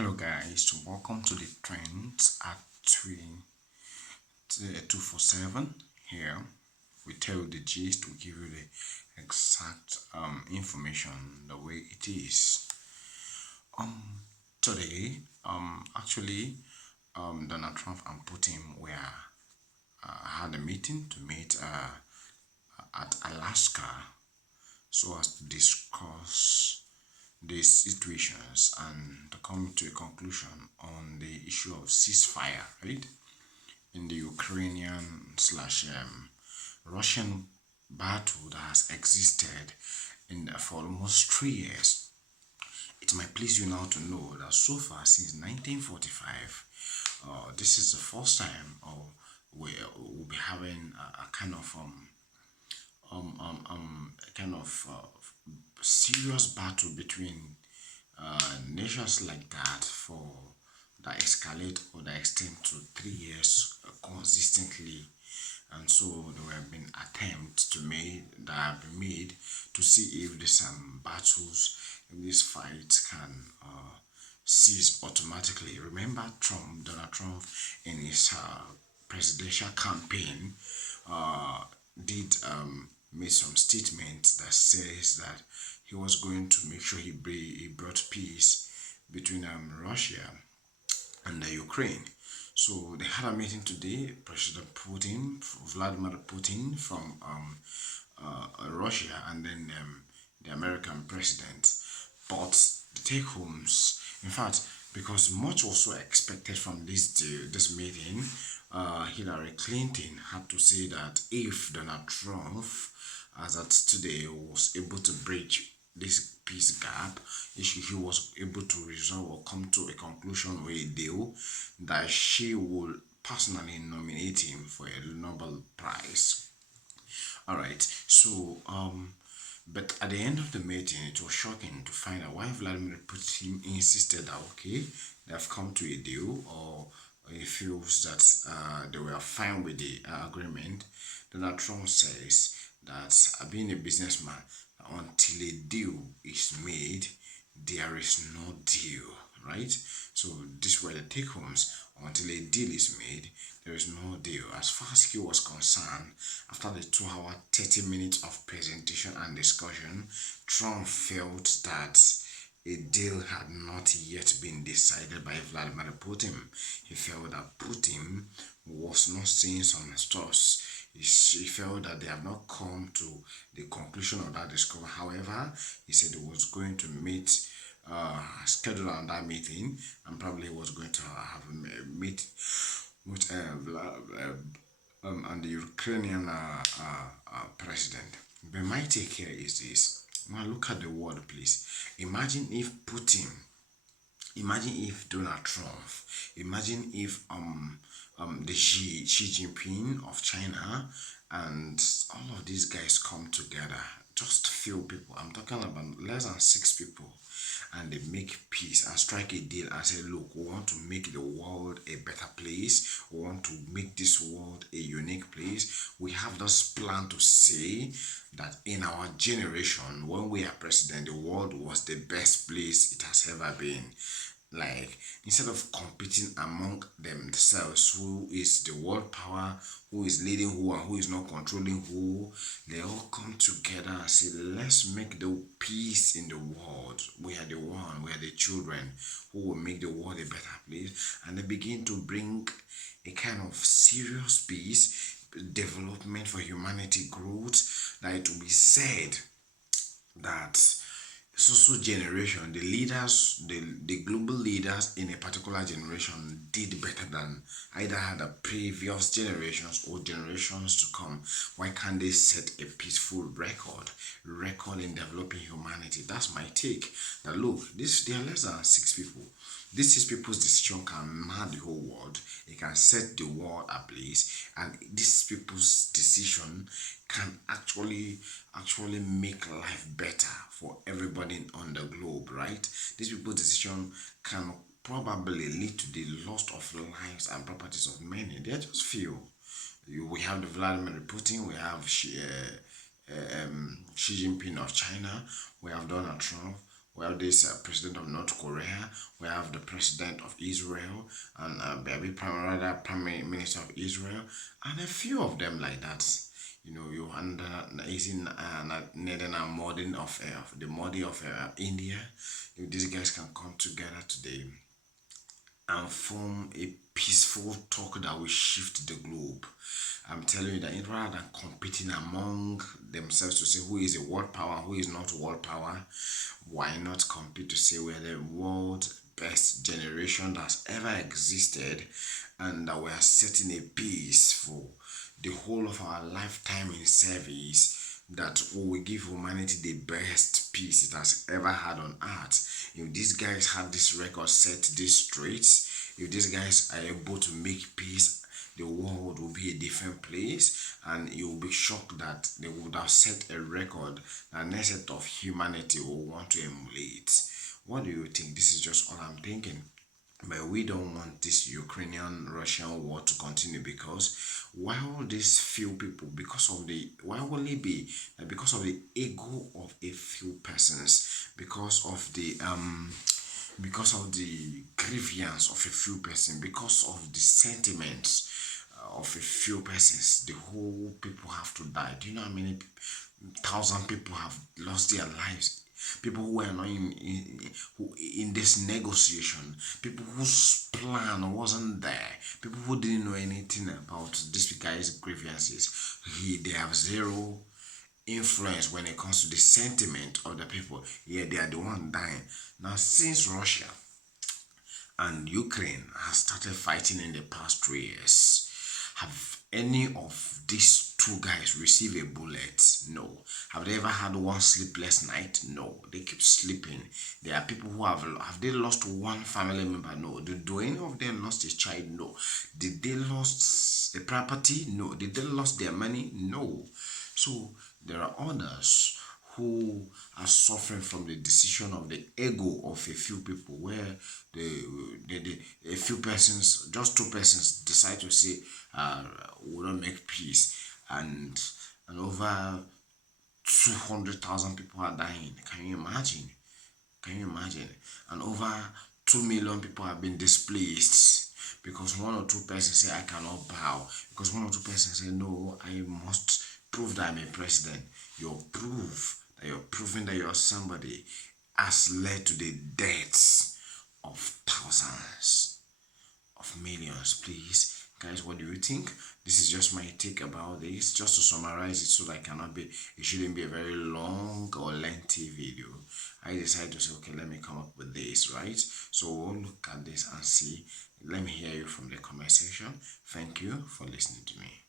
Hello guys, welcome to the trends at 247. Here we tell you the gist, we give you the exact information the way it is. Um Today, actually, Donald Trump and Putin were had a meeting to meet at Alaska so as to discuss these situations and to come to a conclusion on the issue of ceasefire, right? In the Ukrainian slash Russian battle that has existed for almost 3 years. It might please you now to know that so far since 1945, this is the first time we'll be having a kind of serious battle between nations like that for that escalate or that extend to 3 years consistently. And so there have been attempts to made that have been made to see if these battles, if this fight can cease automatically. Remember Donald Trump in his presidential campaign did made some statements that says that he was going to make sure he brought peace between Russia and the Ukraine. So they had a meeting today. President Putin, Vladimir Putin from Russia, and then the American president. But the take homes, in fact, because much was so expected from this meeting, Hillary Clinton had to say that if Donald Trump, as at today, was able to bridge this peace gap, if he was able to resolve or come to a conclusion or a deal, that she will personally nominate him for a Nobel Prize. All right. So, but at the end of the meeting, it was shocking to find out why Vladimir Putin insisted that okay, they have come to a deal, or he feels that they were fine with the agreement. Donald Trump says that being a businessman, until a deal is made, there is no deal, right? So this were the take homes. Until a deal is made, there is no deal. As far as he was concerned, after the 2 hour 30 minutes of presentation and discussion, Trump felt that a deal had not yet been decided by Vladimir Putin. He felt that Putin was not saying some stuff. He felt that they have not come to the conclusion of that discussion. However, he said he was going to meet schedule on that meeting, and probably was going to have a meet with and the Ukrainian president. But my take here is this. Now look at the world, please. Imagine if Donald Trump, imagine if the Xi Jinping of China and all of these guys come together, just few people. I'm talking about less than 6 people, and they make peace and strike a deal and say, look, we want to make the world a better place. We want to make this world a unique place. We have this plan to say that in our generation, when we are president, the world was the best place it has ever been. Like, instead of competing among themselves, who is the world power, who is leading who, and who is not controlling who, they all come together and say, let's make the peace in the world. We are the one, we are the children who will make the world a better place. And they begin to bring a kind of serious peace, development for humanity, growth, that it will be said that so generation, the leaders, the global leaders in a particular generation did better than either had the previous generations or generations to come. Why can't they set a peaceful record in developing humanity? That's my take. That look, there are less than 6 people. These 6 people's decision can mad the whole world. It can set the world ablaze, and these people's decision can actually make life better for everybody on the globe, right? These people's decision can probably lead to the loss of lives and properties of many. They're just few. We have the Vladimir Putin, we have Xi Jinping of China, we have Donald Trump, We have this president of North Korea. We have the president of Israel, and baby prime minister of Israel, and a few of them like that. You under is in Nathan and Modern of the Modi of India. If these guys can come together today and form a peaceful talk that will shift the globe. I'm telling you that rather than competing among themselves to say who is a world power, who is not world power, why not compete to say we're the world best generation that's ever existed, and that we are setting a pace for the whole of our lifetime in service, that we will give humanity the best peace it has ever had on earth. If these guys have this record set this straight, if these guys are able to make peace, the world will be a different place, and you will be shocked that they would have set a record that next set of humanity will want to emulate. What do you think? This is just all I'm thinking. But we don't want this Ukrainian Russian war to continue, because while these few people, because of the why will it be because of the ego of a few persons, because of the grievance of a few persons, because of the sentiments of a few persons, the whole people have to die. Do you know how many thousand people have lost their lives? People who were not in this negotiation, people whose plan wasn't there, people who didn't know anything about this guy's grievances. They have zero influence when it comes to the sentiment of the people. Yeah, they are the one dying. Now, since Russia and Ukraine has started fighting in the past 3 years, have any of these two guys received a bullet? No. Have they ever had one sleepless night? No. They keep sleeping. There are people who have they lost one family member? No. Do any of them lost a child? No. Did they lost a property? No. Did they lost their money? No. So there are others who are suffering from the decision of the ego of a few people, where a few persons, just two persons, decide to say, we don't make peace, and over 200,000 people are dying. Can you imagine? Can you imagine? And over 2 million people have been displaced because one or two persons say I cannot bow, because one or two persons say no, I must prove that I'm a president. Your proof that you're proving that you're somebody has led to the deaths of thousands of millions. Please, guys, what do you think? This is just my take about this, just to summarize it, so that it shouldn't be a very long or lengthy video. I decided to say, okay, let me come up with this, right? So we'll look at this and see. Let me hear you from the comment section. Thank you for listening to me.